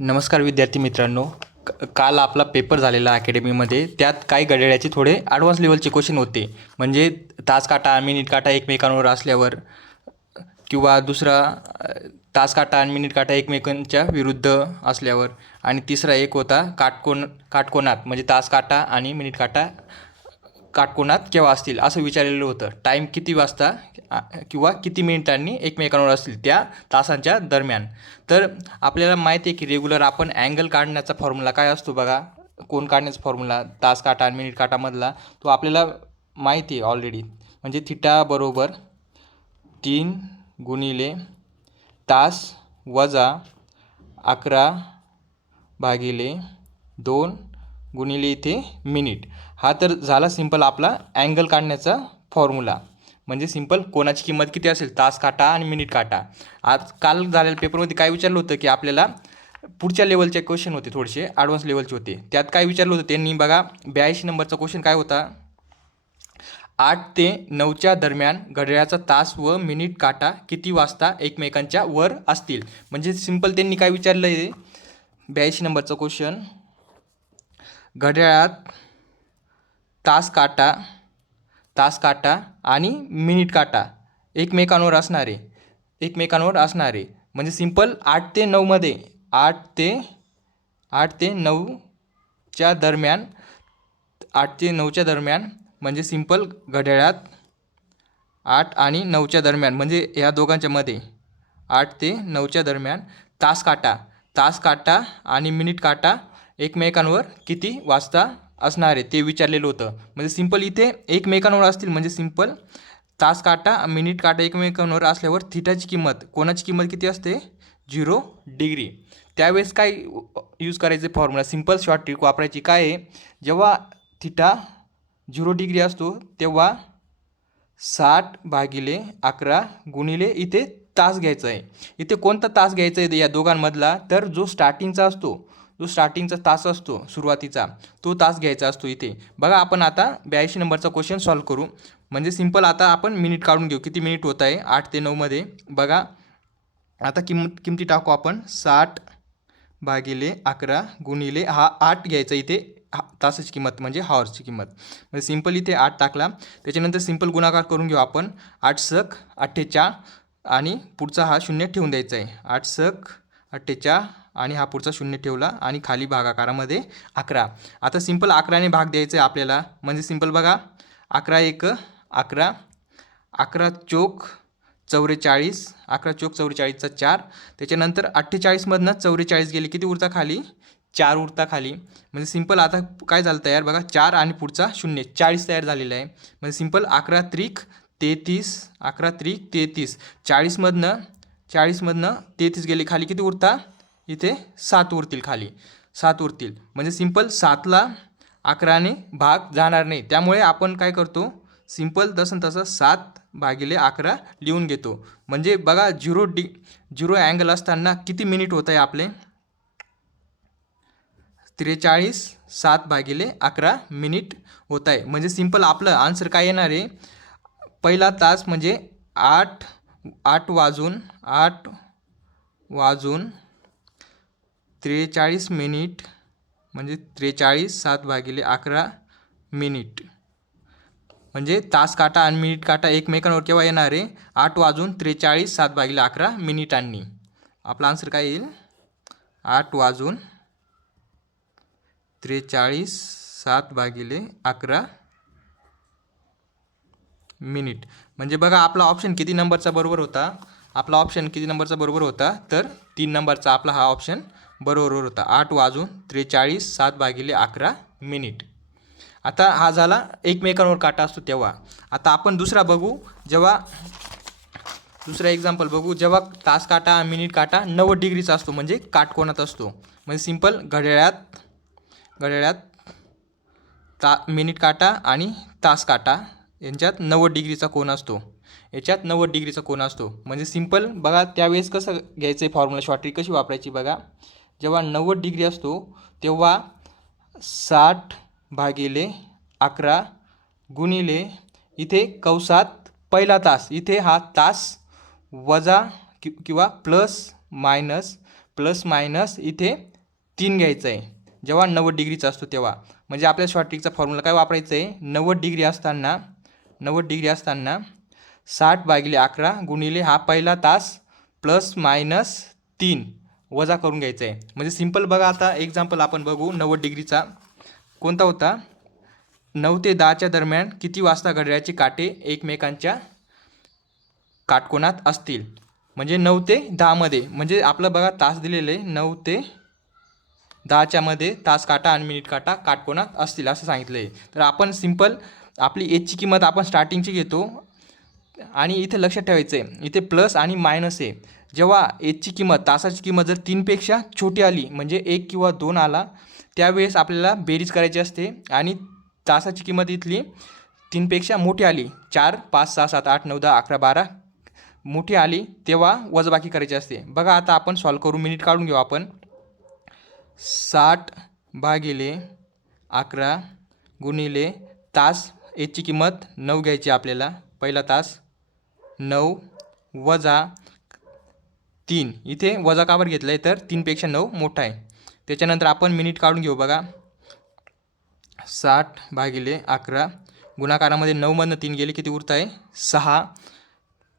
नमस्कार विद्यार्थी मित्रांनो. काल आपला पेपर झालेला अकॅडमीमध्ये. त्यात काही घड्याळाचे थोडे ॲडव्हान्स लेवलचे क्वेश्चन होते. म्हणजे तास काटा आणि मिनिट काटा एकमेकांवर असल्यावर किंवा दुसरा तास काटा आणि मिनिट काटा एकमेकांच्या विरुद्ध असल्यावर, आणि तिसरा एक होता काटकोनात म्हणजे तास काटा आणि मिनिट काटा काटकोनात केव्हा असतील असं विचारलेलं होतं. टाईम किती वाजता किंवा किती मिनिटांनी एकमेकांवर असतील त्या तासांच्या दरम्यान. तर आपल्याला माहिती आहे की रेग्युलर आपण अँगल काढण्याचा फॉर्म्युला काय असतो बघा. कोन काढण्याचा फॉर्म्युला तास काटा आणि मिनिट काटामधला तो आपल्याला माहिती आहे ऑलरेडी. म्हणजे थिटा बरोबर 3 गुणिले तास वजा 11/2 गुणिले इथे मिनिट. हा तर झाला सिंपल आपला अँगल काढण्याचा फॉर्म्युला. म्हणजे सिंपल कोणाची किंमत किती असेल तास काटा आणि मिनिट काटा. आज काल झालेल्या पेपरमध्ये काय विचारलं होतं की आपल्याला पुढच्या लेवलचे क्वेश्चन होते, थोडेसे ॲडव्हान्स लेवलचे होते. त्यात काय विचारलं होतं त्यांनी बघा. 82 नंबरचा क्वेश्चन काय होता. 8 ते 9च्या दरम्यान घड्याळाचा तास व मिनिट काटा किती वाजता एकमेकांच्या वर असतील. म्हणजे सिंपल त्यांनी काय विचारलं आहे. 82 नंबरचा क्वेश्चन, घड्याळात तास काटा आणि मिनिट काटा एकमेकांवर असणारे म्हणजे सिंपल 8 ते 9मध्ये 8 ते 9च्या दरम्यान 8 ते 9च्या दरम्यान म्हणजे सिंपल घड्याळात 8 आणि 9च्या दरम्यान म्हणजे ह्या दोघांच्या मध्ये 8 ते 9च्या दरम्यान तास काटा आणि मिनिट काटा एकमेकांवर किती वाजता असणार आहे ते विचारलेलं होतं. म्हणजे सिंपल इथे एकमेकांवर असतील म्हणजे सिंपल तास काटा मिनिट काटा एकमेकांवर असल्यावर थिटाची किंमत कोणाची किंमत किती असते 0 डिग्री. त्यावेळेस काय यूज करायचे फॉर्म्युला सिंपल शॉर्ट ट्रिक वापरायची. काय आहे, जेव्हा थिटा 0 डिग्री असतो तेव्हा 60/11 गुणिले इथे तास घ्यायचा आहे. इथे कोणता तास घ्यायचा आहे या दोघांमधला, तर जो स्टार्टिंगचा तास असतो सुरुवातीचा तो तास घ्यायचा असतो. इथे बघा आपण आता 82 नंबरचा क्वेश्चन सॉल्व करू. म्हणजे सिंपल आता आपण मिनिट काढून घेऊ किती मिनिट होत आहे 8 ते 9मध्ये. बघा आता किमती टाकू आपण. 60/11 गुणिले हा 8 घ्यायचा इथे तासाची किंमत म्हणजे हॉर्सची किंमत. म्हणजे सिंपल इथे 8 टाकला. त्याच्यानंतर सिंपल गुणाकार करून घेऊ आपण. 8 सक 48 आणि पुढचा हा 0 ठेवून द्यायचा आहे. 8 सक 48 आणि हा पुढचा 0 ठेवला आणि खाली भागाकारामध्ये 11. आता सिंपल 11ने भाग द्यायचा आहे आपल्याला. म्हणजे सिंपल बघा 11 1 11, 11 चोक 44, 11 चोक 44चा 4. त्याच्यानंतर 48मधनं 44 गेले किती उरता खाली 4 उरता खाली. म्हणजे सिंपल आता काय झालं तयार बघा 4 आणि पुढचा 0 40 तयार झालेला आहे. म्हणजे सिंपल 11 त्रिक 33, 11 त्रिक 33. 40मधनं 33 गेले खाली किती उरता इथे 7 उरतील खाली 7 उरतील. म्हणजे सिंपल 7ला 11ने भाग जाणार नाही. त्यामुळे आपण काय करतो सिंपल तसं 7/11 लिहून घेतो. म्हणजे बघा 0 अँगल असताना किती मिनिट होत आहे आपले 43 7/11 मिनिट होत आहे. म्हणजे सिंपल आपलं आन्सर काय येणार आहे. पहिला तास म्हणजे 8 वाजून 43 मिनिट म्हणजे 43 7/11 मिनिट. म्हणजे तास काटा आणि मिनिट काटा एकमेकांवर केव्हा येणार आहे 8 वाजून 43 7/11 मिनिटांनी. आपला आन्सर काय येईल 8 वाजून 43 7/11 मिनिट. म्हणजे बघा आपला ऑप्शन किती नंबरचा बरोबर होता. तर 3 नंबरचा आपला हा ऑप्शन बरोबर होता. 8 वाजून 43 7/11 मिनिट. आता हा झाला एकमेकांवर काटा असतो तेव्हा. आता आपण दुसरा एक्झाम्पल बघू. जेव्हा तास काटा मिनिट काटा 90 डिग्रीचा असतो म्हणजे काटकोनात असतो. म्हणजे सिंपल घड्याळात मिनिट काटा आणि तास काटा यांच्यात 90 डिग्रीचा कोन असतो. म्हणजे सिंपल बघा त्यावेळेस कसं घ्यायचं आहे फॉर्म्युला शॉर्ट ट्रिक कशी वापरायची बघा. जेव्हा 90 डिग्री असतो तेव्हा 60/11 गुणिले इथे कंसात पहिला तास. इथे हा तास वजा किंवा प्लस मायनस प्लस मायनस इथे 3 घ्यायचं आहे जेव्हा 90 डिग्रीचा असतो तेव्हा. म्हणजे आपल्या शॉर्ट ट्रिकचा फॉर्म्युला काय वापरायचा आहे, 90 डिग्री असताना 60/11 गुणिले हा पहिला तास प्लस मायनस 3 वजा करून घ्यायचं आहे. म्हणजे सिंपल बघा, आता एक्झाम्पल आपण बघू 90 डिग्रीचा कोणता होता. 9 ते 10च्या दरम्यान किती वाजता घड्याळाचे काटे एकमेकांच्या काटकोनात असतील. म्हणजे 9 ते 10मध्ये, म्हणजे आपलं बघा तास दिलेले 9 ते 10च्या मध्ये तास काटा आणि मिनिट काटा काटकोनात असतील असं सांगितलं आहे. तर आपण सिंपल आपली एचची किंमत आपण स्टार्टिंगची घेतो आणि इथे लक्षात ठेवायचं आहे इथे प्लस आणि मायनस आहे. जेव्हा एचची किंमत तासाची किंमत जर 3पेक्षा छोटी आली म्हणजे 1 किंवा 2 आला त्यावेळेस आपल्याला बेरीज करायची असते आणि तासाची किंमत इथली 3पेक्षा मोठी आली 4, 5, 6, 7, 8, 9, 10, 11, 12 मोठी आली तेव्हा वजबाकी करायची असते. बघा आता आपण सॉल्व करू, मिनिट काढून घेऊ आपण. 60/11 गुणिले तास, एचची किंमत 9 घ्यायची आपल्याला, पहिला तास 9 वजा 3, इथे वजा कावर घेतलं आहे तर 3पेक्षा 9 मोठा आहे. त्याच्यानंतर आपण मिनिट काढून घेऊ बघा. 60/11 गुणाकारामध्ये 9मधनं 3 गेले किती उरत आहे 6.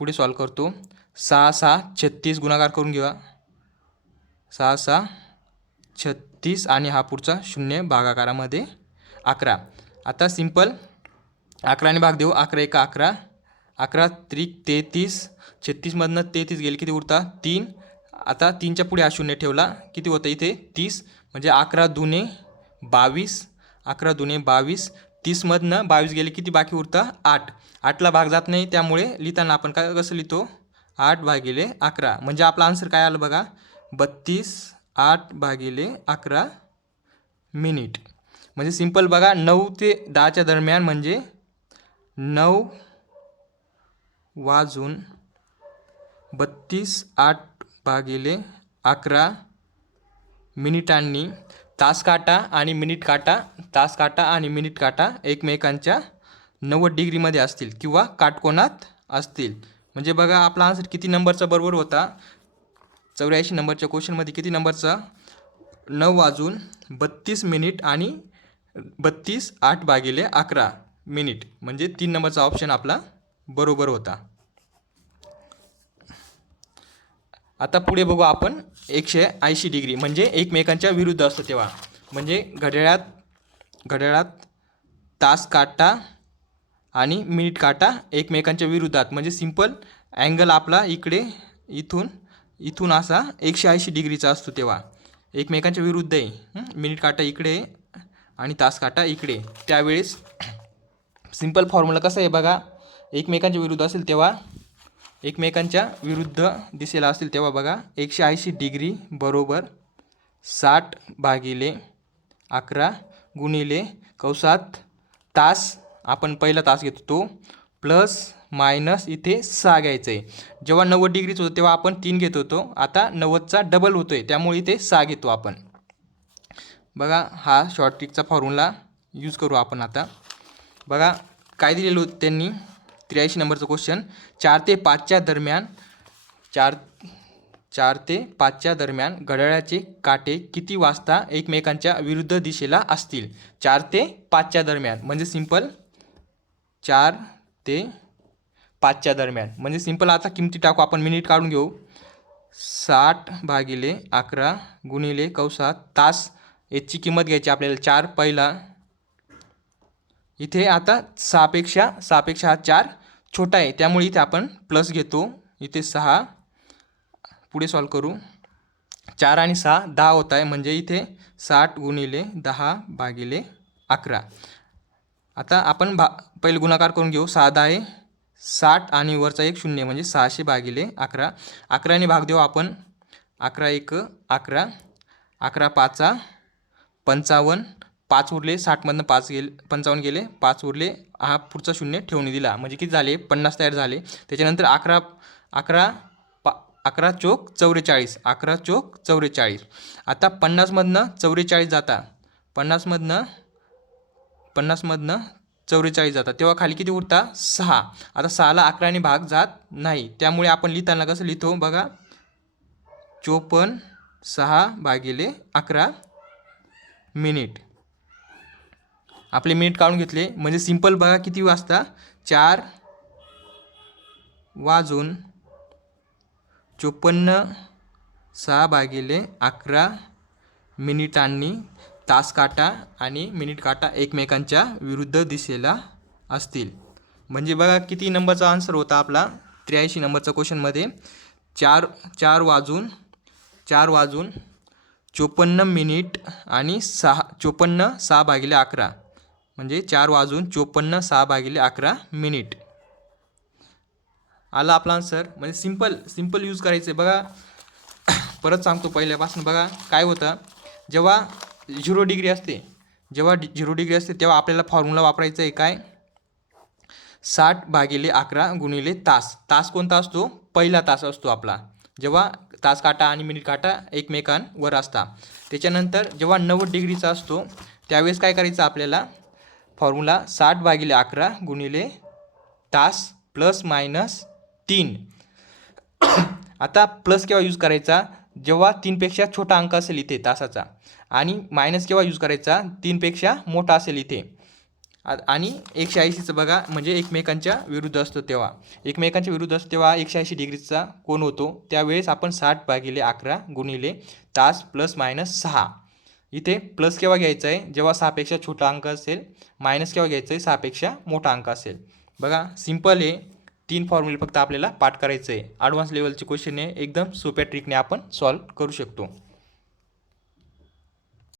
पुढे सॉल्व करतो. 6 6 36 गुणाकार करून घेऊया. 6 6 36 आणि हा पुढचा 0 भागाकारामध्ये 11. आता सिंपल 11ने भाग देऊ. 11 1 11, 11 त्रिक 33, 36मधनं 33 गेले किती उरता 3. आता 3च्या पुढे हा 0 ठेवला किती होतं इथे 30, म्हणजे 11 दुने 22, 11 दुने 22, 30मधनं 22 गेले किती बाकी उरता 8. 8ला भाग जात नाही त्यामुळे लिहिताना आपण काय कसं लिहितो 8/11. म्हणजे आपला आन्सर काय आलं बघा 32 8/11 मिनिट. म्हणजे सिंपल बघा 9 ते 10च्या दरम्यान म्हणजे 9 वाजून 32 8/11 मिनिटांनी तास काटा आणि मिनिट काटा एकमेकांच्या 90 डिग्रीमध्ये असतील किंवा काटकोनात असतील. म्हणजे बघा आपला आन्सर किती नंबरचा बरोबर होता 84 नंबरच्या क्वेश्चनमध्ये किती नंबरचा 9 वाजून 32 मिनिट आणि 32 8/11 मिनिट, म्हणजे 3 नंबरचा ऑप्शन आपला बरोबर होता. आता पुढे बघू आपण 180 डिग्री म्हणजे एकमेकांच्या विरुद्ध असतं तेव्हा. म्हणजे घड्याळात तास काटा आणि मिनिट काटा एकमेकांच्या विरुद्धात, म्हणजे सिंपल अँगल आपला इकडे इथून असा 180 डिग्रीचा असतो तेव्हा एकमेकांच्या विरुद्ध आहे. मिनिट काटा इकडे आणि तास काटा इकडे. त्यावेळेस सिंपल फॉर्म्युला कसं आहे बघा, एकमेकांच्या विरुद्ध असेल तेव्हा एकमेकांच्या विरुद्ध दिशेला असतील तेव्हा बघा 180 डिग्री बरोबर 60/11 गुणिले कंसात तास, आपण पहिला तास घेतो तो प्लस मायनस इथे 6 घ्यायचं आहे. जेव्हा 90 डिग्रीच होतं तेव्हा आपण 3 घेत होतो, आता 90चा डबल होतो आहे त्यामुळे इथे 6 घेतो आपण. बघा हा शॉर्ट ट्रिकचा फॉर्म्युला यूज करू आपण. आता बघा काय दिलेलं होतं त्यांनी 83 नंबरचं क्वेश्चन. 4 ते 5च्या दरम्यान घड्याळाचे काटे किती वाजता एकमेकांच्या विरुद्ध दिशेला असतील. 4 ते 5च्या दरम्यान म्हणजे सिंपल 4 ते 5च्या दरम्यान म्हणजे सिंपल आता किमती टाकू आपण, मिनिट काढून घेऊ. 60/11 गुणिले कंसात तास, याची किंमत घ्यायची आपल्याला 4 पहिला. इथे आता 6पेक्षा हा 4 छोटा आहे त्यामुळे इथे आपण प्लस घेतो, इथे 6. पुढे सॉल्व करू. 4 आणि 6 10 होत आहे, म्हणजे इथे 60 गुणिले 10/11. आता आपण पहिले गुणाकार करून घेऊ. 6 10 आहे 60 आणि वरचा एक 0 म्हणजे 600/11. 11ने भाग देऊ आपण. 11 1 11, 11 5 55, 5 उरले 60मधनं 5 गेले 55 गेले, 5 उरले, हा पुढचा 0 ठेवून दिला म्हणजे किती झाले 50 तयार झाले. त्याच्यानंतर 11 चोक 44, 11 चोक 44. आता 50मधनं 44 जाता, 50मधनं 44 जातात तेव्हा खाली किती उरता 6. आता 6ला 11ने भाग जात नाही त्यामुळे आपण लिहिताना कसं लिहितो बघा 54 6/11 मिनिट. आपले मिनिट काढून घेतले. म्हणजे सिंपल बघा किती वाजता 4:54 6/11 मिनिटांनी तास काटा आणि मिनिट काटा एकमेकांच्या विरुद्ध दिशेला असतील. म्हणजे बघा किती नंबरचा आन्सर होता आपला 83 नंबरचा क्वेश्चनमध्ये 4 वाजून 54 मिनिट आणि 6:11 म्हणजे 4 वाजून 54 6/11 मिनिट आला आपला आन्सर. म्हणजे सिंपल यूज करायचं बघा. परत सांगतो पहिल्यापासून बघा काय होतं. जेव्हा 0 डिग्री असते तेव्हा आपल्याला फॉर्म्युला वापरायचा आहे काय 60/11 गुणिले तास. तास कोणता असतो पहिला तास असतो आपला जेव्हा तास काटा आणि मिनिट काटा एकमेकांवर असता. त्याच्यानंतर जेव्हा 90 डिग्रीचा असतो त्यावेळेस काय करायचं आपल्याला फॉर्म्युला 60/11 गुणिले तास प्लस मायनस 3. आता प्लस केव्हा यूज करायचा जेव्हा 3पेक्षा छोटा अंक असेल इथे तासाचा आणि मायनस केव्हा यूज करायचा 3पेक्षा मोठा असेल इथे. आणि 180चं बघा म्हणजे एकमेकांच्या विरुद्ध असतो तेव्हा 180 डिग्रीचा कोण होतो त्यावेळेस आपण 60/11 गुणिले तास प्लस मायनस 6. इथे प्लस केव्हा घ्यायचा आहे जेव्हा 6पेक्षा छोटा अंक असेल. मायनस केव्हा घ्यायचं आहे 6पेक्षा मोठा अंक असेल. बघा सिंपल आहे. 3 फॉर्म्युले फक्त आपल्याला पाठ करायचं आहे. ॲडव्हान्स लेवलचे क्वेश्चन आहे एकदम सोप्या ट्रिकने आपण सॉल्व करू शकतो.